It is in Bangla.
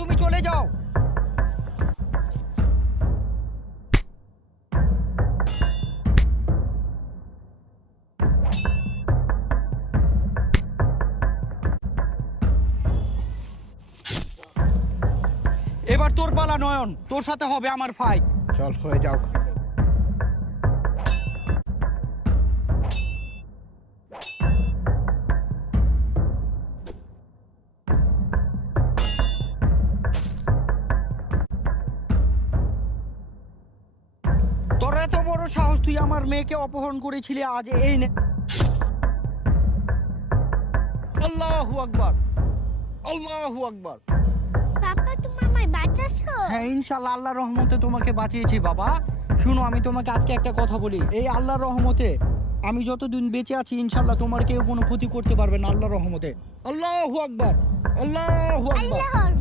তুমি চলে যাও। এবার তোর পালা নয়ন, তোর সাথে হবে আমার ফাইট। চল হয়ে যাও। তোর এত বড় সাহস, তুই আমার মেয়েকে অপহরণ করেছিলি, আজ এই নে। আল্লাহু আকবার, আল্লাহু আকবার। পাপা তুমি আমায় বাঁচাছো? হ্যাঁ ইনশাআল্লাহ, আল্লাহর রহমতে তোমাকে বাঁচিয়েছি বাবা। শুনো, আমি তোমাকে আজকে একটা কথা বলি, এই আল্লাহর রহমতে আমি যতদিন বেঁচে আছি ইনশাআল্লাহ তোমার কেউ কোনো ক্ষতি করতে পারবে না, আল্লাহর রহমতে। আল্লাহু আকবার, আল্লাহু আকবার। আল্লাহর